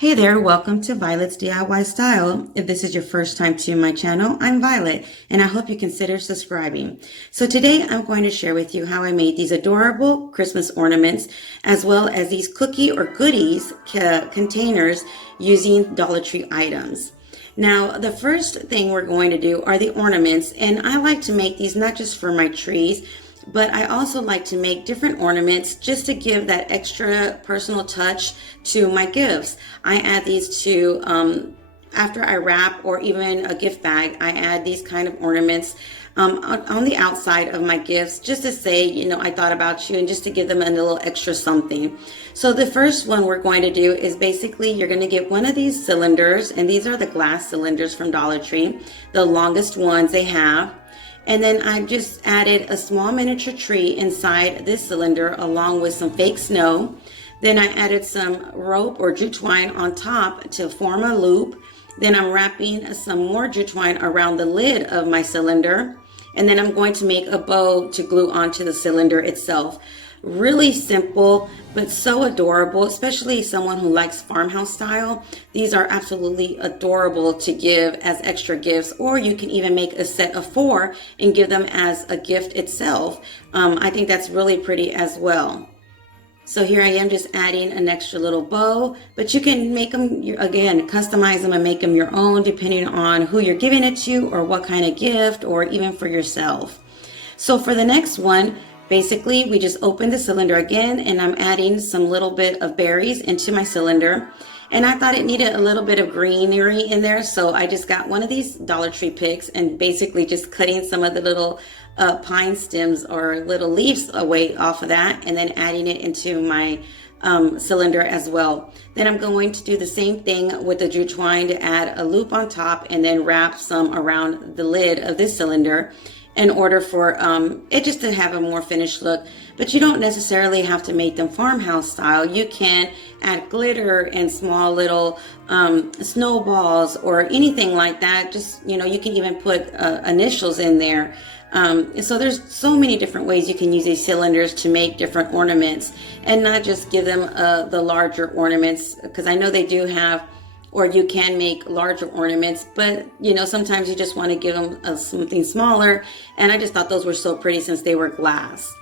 Hey there, welcome to Violet's DIY Style. If this is your first time to my channel, I'm Violet, and I hope you consider subscribing. So today I'm going to share with you how I made these adorable Christmas ornaments, as well as these cookie or goodies containers using Dollar Tree items. Now, the first thing we're going to do are the ornaments, and I like to make these not just for my trees, but I also like to make different ornaments just to give that extra personal touch to my gifts. I add these to, after I wrap or even a gift bag, I add these kind of ornaments on the outside of my gifts just to say, you know, I thought about you and just to give them a little extra something. So the first one we're going to do is basically you're going to get one of these cylinders, and these are the glass cylinders from Dollar Tree, the longest ones they have. And then I just added a small miniature tree inside this cylinder along with some fake snow. Then I added some rope or jute twine on top to form a loop. Then I'm wrapping some more jute twine around the lid of my cylinder. And then I'm going to make a bow to glue onto the cylinder itself. Really simple, but so adorable, especially someone who likes farmhouse style. These are absolutely adorable to give as extra gifts, or you can even make a set of 4 and give them as a gift itself. I think that's really pretty as well. So here I am just adding an extra little bow, but you can make them, again, customize them and make them your own depending on who you're giving it to or what kind of gift, or even for yourself. So for the next one, basically, we just open the cylinder again, and I'm adding some little bit of berries into my cylinder. And I thought it needed a little bit of greenery in there, so I just got one of these Dollar Tree picks and basically just cutting some of the little pine stems or little leaves away off of that, and then adding it into my cylinder as well. Then I'm going to do the same thing with the jute twine to add a loop on top and then wrap some around the lid of this cylinder, in order for it just to have a more finished look. But you don't necessarily have to make them farmhouse style. You can add glitter and small little snowballs or anything like that. Just, you know, you can even put initials in there. So there's so many different ways you can use these cylinders to make different ornaments, and not just give them the larger ornaments, because I know they do have, or you can make larger ornaments, but you know, sometimes you just want to give them something smaller, and I just thought those were so pretty since they were glass.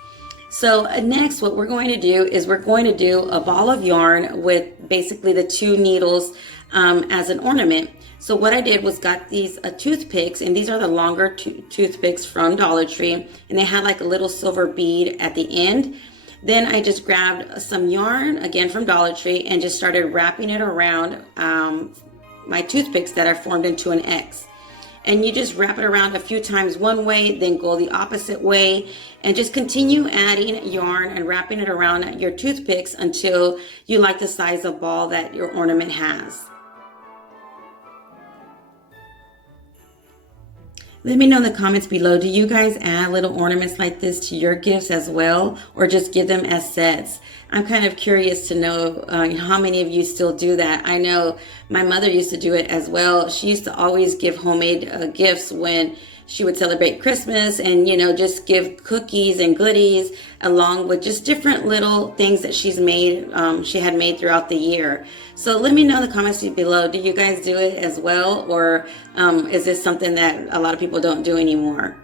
So next, what we're going to do is we're going to do a ball of yarn with basically the 2 needles as an ornament. So what I did was got these toothpicks, and these are the longer toothpicks from Dollar Tree, and they had like a little silver bead at the end. Then I just grabbed some yarn, again from Dollar Tree, and just started wrapping it around my toothpicks that are formed into an X. And you just wrap it around a few times one way, then go the opposite way, and just continue adding yarn and wrapping it around your toothpicks until you like the size of ball that your ornament has. Let me know in the comments below, do you guys add little ornaments like this to your gifts as well, or just give them as sets? I'm kind of curious to know how many of you still do that. I know my mother used to do it as well. She used to always give homemade gifts when she would celebrate Christmas, and, you know, just give cookies and goodies along with just different little things that she had made throughout the year. So let me know in the comments below, do you guys do it as well, or is this something that a lot of people don't do anymore?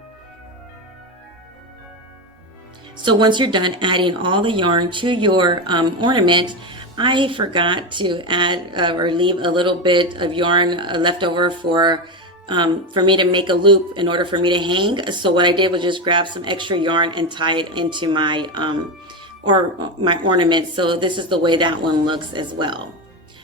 So once you're done adding all the yarn to your ornament, I forgot to add or leave a little bit of yarn left over for me to make a loop in order for me to hang. So what I did was just grab some extra yarn and tie it into my ornament. So this is the way that one looks as well.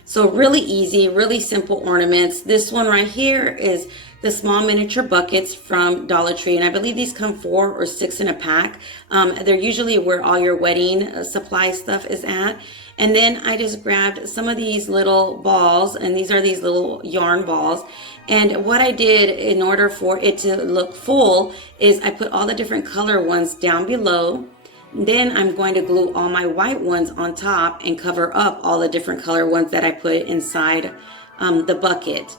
So really easy, really simple ornaments. This one right here is the small miniature buckets from Dollar Tree, and I believe these come 4 or 6 in a pack. They're usually where all your wedding supply stuff is at. And then I just grabbed some of these little balls, and these are these little yarn balls. And what I did in order for it to look full is I put all the different color ones down below. Then I'm going to glue all my white ones on top and cover up all the different color ones that I put inside the bucket.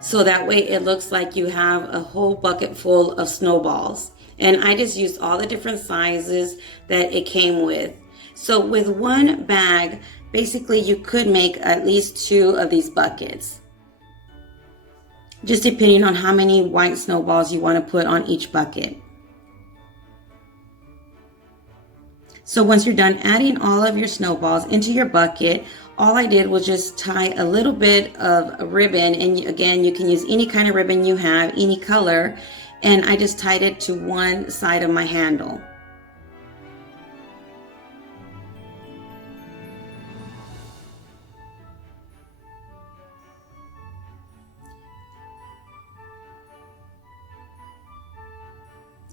So that way it looks like you have a whole bucket full of snowballs. And I just used all the different sizes that it came with. So with one bag, basically you could make at least 2 of these buckets, just depending on how many white snowballs you want to put on each bucket. So once you're done adding all of your snowballs into your bucket, all I did was just tie a little bit of ribbon, and again, you can use any kind of ribbon you have, any color, and I just tied it to one side of my handle.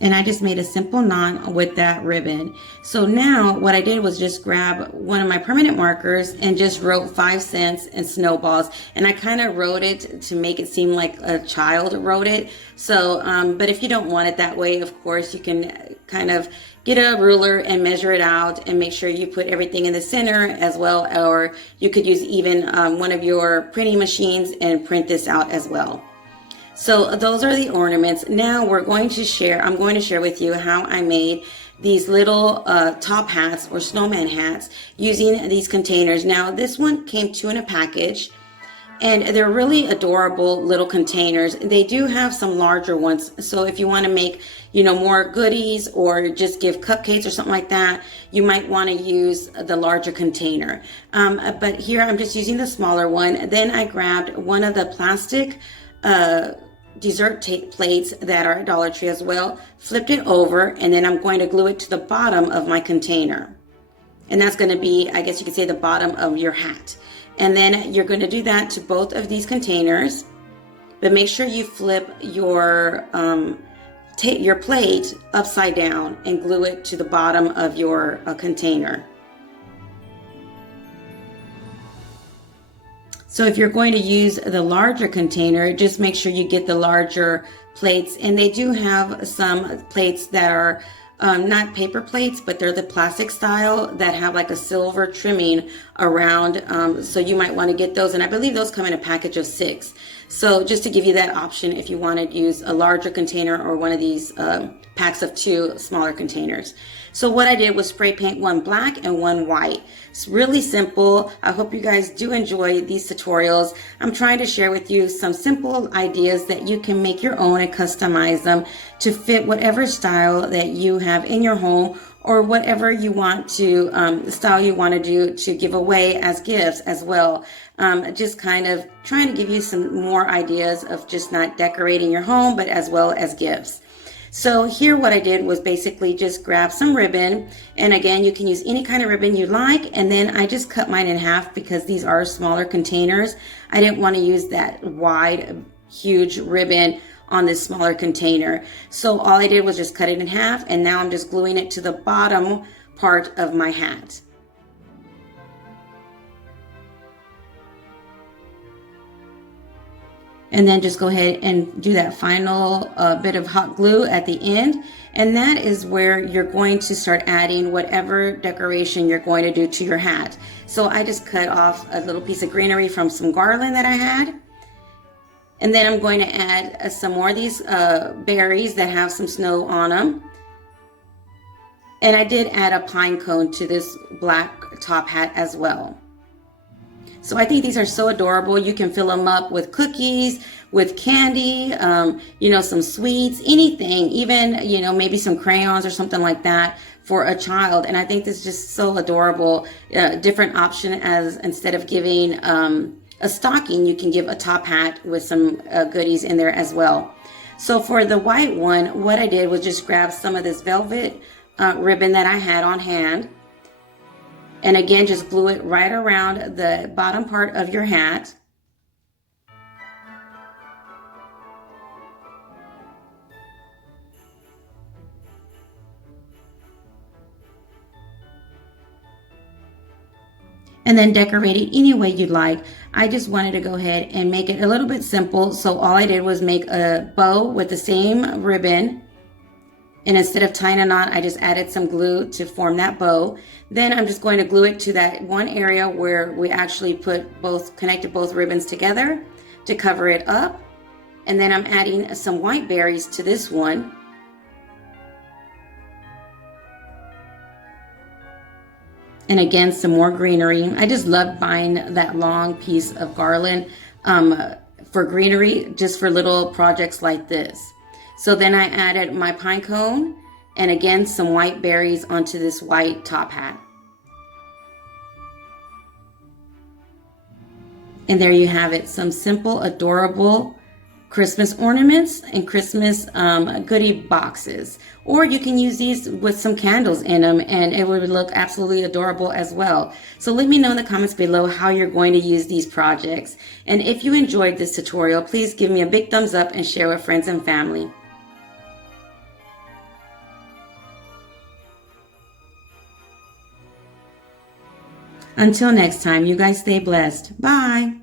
And I just made a simple knot with that ribbon. So now what I did was just grab one of my permanent markers and just wrote 5 cents and snowballs. And I kind of wrote it to make it seem like a child wrote it. So, but if you don't want it that way, of course, you can kind of get a ruler and measure it out and make sure you put everything in the center as well. Or you could use even one of your printing machines and print this out as well. So those are the ornaments. Now I'm going to share with you how I made these little top hats or snowman hats using these containers. Now this one came 2 in a package, and they're really adorable little containers. They do have some larger ones. So if you want to make, more goodies or just give cupcakes or something like that, you might want to use the larger container. But here I'm just using the smaller one. Then I grabbed one of the plastic dessert plates that are at Dollar Tree as well, flipped it over, and then I'm going to glue it to the bottom of my container. And that's going to be, I guess you could say, the bottom of your hat. And then you're going to do that to both of these containers, but make sure you flip your plate upside down and glue it to the bottom of your container. So if you're going to use the larger container, just make sure you get the larger plates. And they do have some plates that are not paper plates, but they're the plastic style that have like a silver trimming around. So you might want to get those. And I believe those come in a package of 6. So just to give you that option if you want to use a larger container or one of these packs of 2 smaller containers. So what I did was spray paint one black and one white. It's really simple. I hope you guys do enjoy these tutorials. I'm trying to share with you some simple ideas that you can make your own and customize them to fit whatever style that you have in your home, or whatever you want to, style you want to do to give away as gifts as well. Just kind of trying to give you some more ideas of just not decorating your home, but as well as gifts. So here what I did was basically just grab some ribbon, and again, you can use any kind of ribbon you like, and then I just cut mine in half because these are smaller containers. I didn't want to use that wide, huge ribbon on this smaller container. So all I did was just cut it in half, and now I'm just gluing it to the bottom part of my hat. And then just go ahead and do that final bit of hot glue at the end. And that is where you're going to start adding whatever decoration you're going to do to your hat. So I just cut off a little piece of greenery from some garland that I had. And then I'm going to add some more of these berries that have some snow on them. And I did add a pine cone to this black top hat as well. So I think these are so adorable. You can fill them up with cookies, with candy, some sweets, anything, even, maybe some crayons or something like that for a child. And I think this is just so adorable. Different option, as instead of giving a stocking, you can give a top hat with some goodies in there as well. So for the white one, what I did was just grab some of this velvet ribbon that I had on hand. And again, just glue it right around the bottom part of your hat. And then decorate it any way you'd like. I just wanted to go ahead and make it a little bit simple. So all I did was make a bow with the same ribbon. And instead of tying a knot, I just added some glue to form that bow. Then I'm just going to glue it to that one area where we actually connected both ribbons together to cover it up. And then I'm adding some white berries to this one. And again, some more greenery. I just love buying that long piece of garland for greenery, just for little projects like this. So then I added my pine cone and again, some white berries onto this white top hat. And there you have it, some simple, adorable Christmas ornaments and Christmas goodie boxes. Or you can use these with some candles in them and it would look absolutely adorable as well. So let me know in the comments below how you're going to use these projects. And if you enjoyed this tutorial, please give me a big thumbs up and share with friends and family. Until next time, you guys stay blessed. Bye.